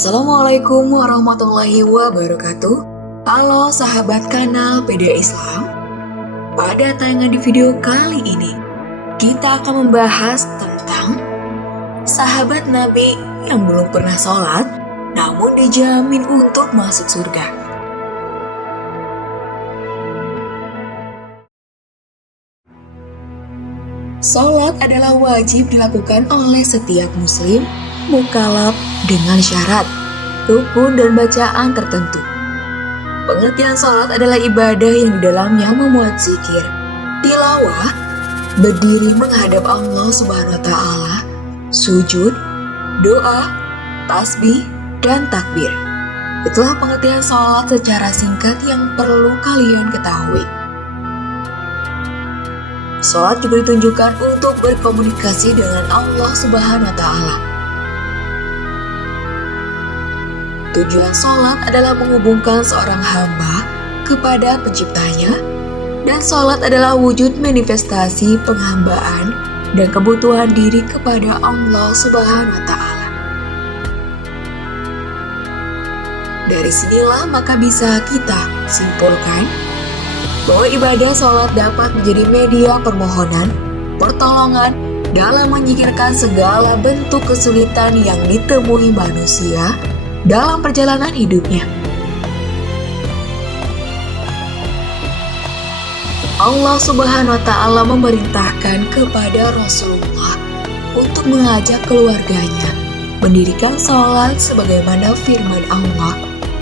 Assalamualaikum warahmatullahi wabarakatuh. Halo sahabat kanal PD Islam. Pada tayangan di video kali ini, kita akan membahas tentang sahabat Nabi yang belum pernah sholat, namun dijamin untuk masuk surga. Sholat adalah wajib dilakukan oleh setiap muslim mukallaf dengan syarat, rukun dan bacaan tertentu. Pengertian sholat adalah ibadah yang di dalamnya memuat zikir, tilawah, berdiri menghadap Allah Subhanahu wa Ta'ala, sujud, doa, tasbih, dan takbir. Itulah pengertian sholat secara singkat yang perlu kalian ketahui. Sholat juga ditunjukkan untuk berkomunikasi dengan Allah Subhanahu wa Ta'ala. Tujuan sholat adalah menghubungkan seorang hamba kepada penciptanya, dan sholat adalah wujud manifestasi penghambaan dan kebutuhan diri kepada Allah Subhanahu wa Ta'ala. Dari sinilah maka bisa kita simpulkan bahwa ibadah sholat dapat menjadi media permohonan, pertolongan dalam menyingkirkan segala bentuk kesulitan yang ditemui manusia dalam perjalanan hidupnya. Allah Subhanahu wa Ta'ala memerintahkan kepada Rasulullah untuk mengajak keluarganya mendirikan sholat sebagaimana firman Allah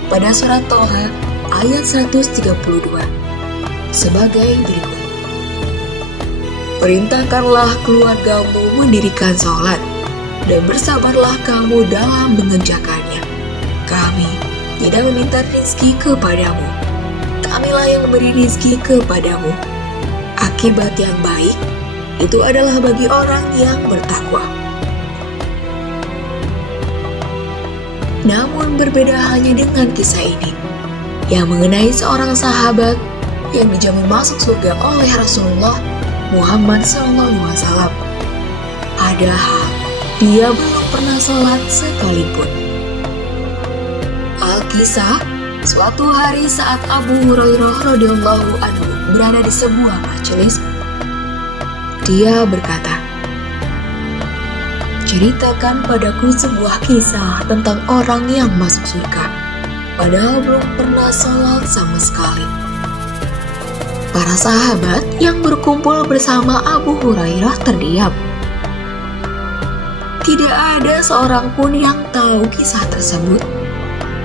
pada surat Toha ayat 132 sebagai berikut. Perintahkanlah keluargamu mendirikan sholat, dan bersabarlah kamu dalam mengerjakannya. Kami tidak meminta rizki kepadamu, Kamilah yang memberi rizki kepadamu. Akibat yang baik itu adalah bagi orang yang bertakwa. Namun berbeda halnya dengan kisah ini yang mengenai seorang sahabat yang dijamin masuk surga oleh Rasulullah Muhammad SAW. Padahal dia belum pernah sholat sekalipun. Alkisah, suatu hari saat Abu Hurairah radhiyallahu anhu berada di sebuah majelis, dia berkata, "Ceritakan padaku sebuah kisah tentang orang yang masuk surga, padahal belum pernah sholat sama sekali." Para sahabat yang berkumpul bersama Abu Hurairah terdiam. Tidak ada seorang pun yang tahu kisah tersebut,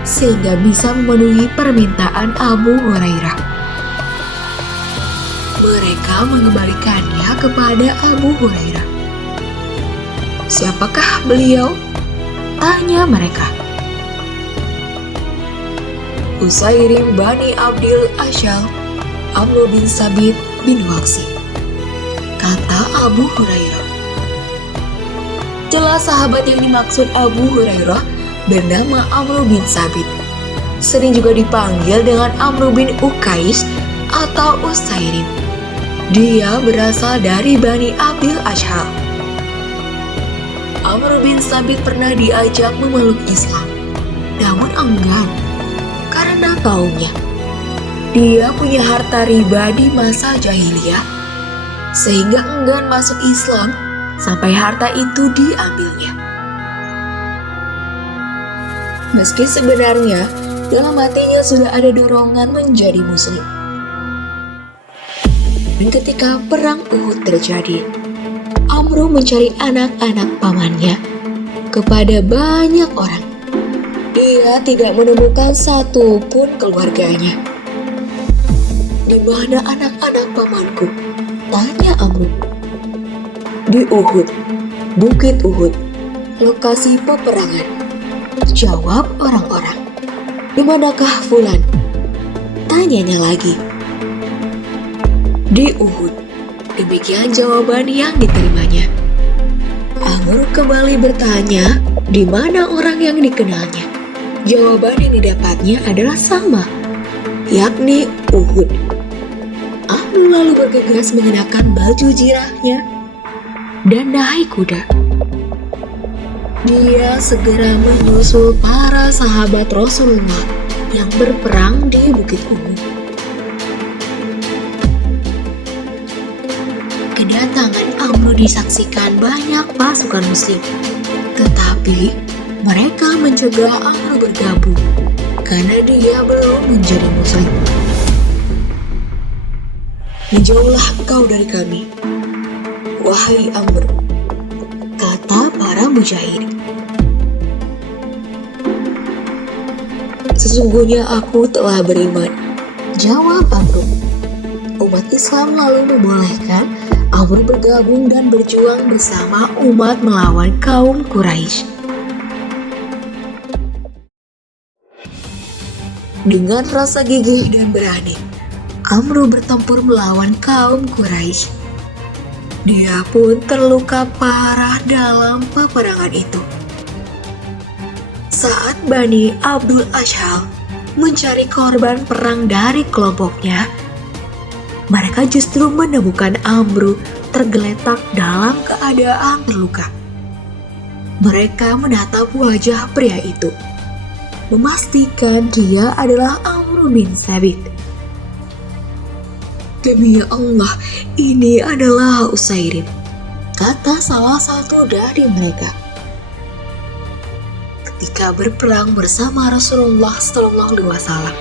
sehingga bisa memenuhi permintaan Abu Hurairah. Mereka mengembalikannya kepada Abu Hurairah. "Siapakah beliau?" tanya mereka. "Usairim Bani Abdil Ashal, Amr bin Sabit bin Waqsi," kata Abu Hurairah. Jelas sahabat yang dimaksud Abu Hurairah bernama Amr bin Sabit. Sering juga dipanggil dengan Amr bin Uqais atau Usairim. Dia berasal dari Bani Abdil Ashal. Amr bin Sabit pernah diajak memeluk Islam, namun enggan karena kaumnya. Dia punya harta riba di masa jahiliyah, sehingga enggan masuk Islam sampai harta itu diambilnya. Meski sebenarnya dalam hatinya sudah ada dorongan menjadi muslim. Dan ketika perang Uhud terjadi, Amr mencari anak-anak pamannya kepada banyak orang. Dia tidak menemukan satu pun keluarganya. "Di mana anak-anak pamanku?" tanya Amr. "Di Uhud, Bukit Uhud, lokasi peperangan," jawab orang-orang. "Di manakah Fulan?" tanyanya lagi. "Di Uhud." Demikian jawaban yang diterimanya. Amr kembali bertanya, di mana orang yang dikenalnya. Jawaban yang didapatnya adalah sama, yakni Uhud. Amr lalu bergegas mengenakan baju jirahnya dan naik kuda. Dia segera menyusul para sahabat Rasulullah yang berperang di Bukit Uhud. Kedatangan Amr disaksikan banyak pasukan muslim, tetapi mereka mencegah Amr bergabung karena dia belum menjadi muslim. "Menjauhlah engkau dari kami, wahai Amr," kata para mujahid. "Sesungguhnya aku telah beriman," jawab Amr. Umat Islam lalu membolehkan Amr bergabung dan berjuang bersama umat melawan kaum Quraisy. Dengan rasa gigih dan berani, Amr bertempur melawan kaum Quraisy. Dia pun terluka parah dalam peperangan itu. Saat Bani Abdul Ashhal mencari korban perang dari kelompoknya, mereka justru menemukan Amr tergeletak dalam keadaan terluka. Mereka menatap wajah pria itu, memastikan dia adalah Amr bin Thabit. "Demi Allah, ini adalah Usairim," kata salah satu dari mereka. Ketika berperang bersama Rasulullah SAW,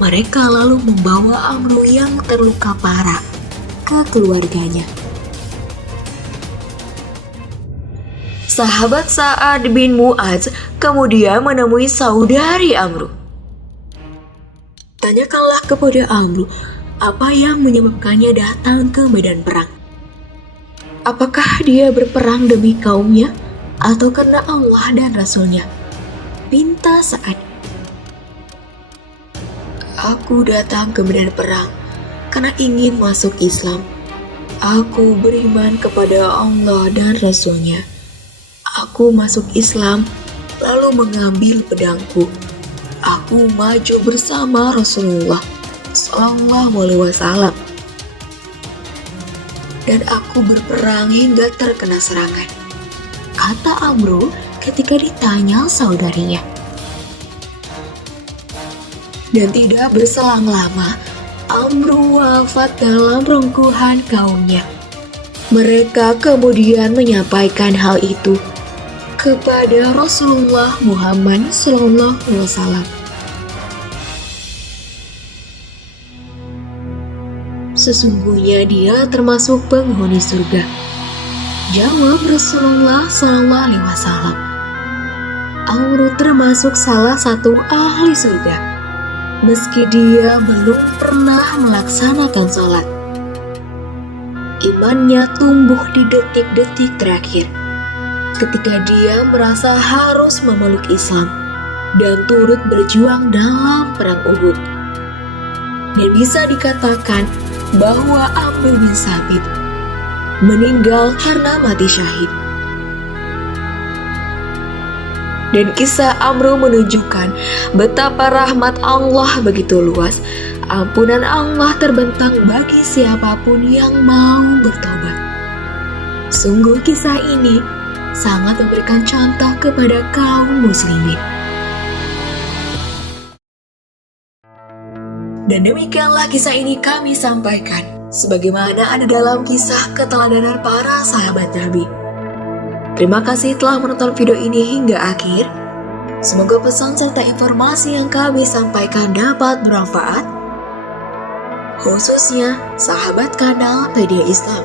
mereka lalu membawa Amr yang terluka parah ke keluarganya. Sahabat Sa'ad bin Mu'adz kemudian menemui saudari Amr. "Tanyakanlah kepada Amr apa yang menyebabkannya datang ke medan perang. Apakah dia berperang demi kaumnya atau karena Allah dan Rasul-Nya?" pinta Sa'ad. "Aku datang ke medan perang karena ingin masuk Islam. Aku beriman kepada Allah dan Rasul-Nya. Aku masuk Islam, lalu mengambil pedangku. Aku maju bersama Rasulullah SAW. Dan aku berperang hingga terkena serangan," kata Amr ketika ditanya saudarinya. Dan tidak berselang lama, Amr wafat dalam rengkuhan kaumnya. Mereka kemudian menyampaikan hal itu kepada Rasulullah Muhammad SAW. "Sesungguhnya dia termasuk penghuni surga," jawab Rasulullah SAW. Amr termasuk salah satu ahli surga, meski dia belum pernah melaksanakan sholat. Imannya tumbuh di detik-detik terakhir, ketika dia merasa harus memeluk Islam dan turut berjuang dalam perang Uhud. Dan bisa dikatakan bahwa Amr bin Thabit meninggal karena mati syahid. Dan kisah Amr menunjukkan betapa rahmat Allah begitu luas. Ampunan Allah terbentang bagi siapapun yang mau bertobat. Sungguh kisah ini sangat memberikan contoh kepada kaum muslimin. Dan demikianlah kisah ini kami sampaikan, sebagaimana ada dalam kisah keteladanan para sahabat Nabi. Terima kasih telah menonton video ini hingga akhir. Semoga pesan serta informasi yang kami sampaikan dapat bermanfaat, khususnya sahabat kanal Media Islam.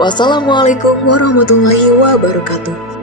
Wassalamualaikum warahmatullahi wabarakatuh.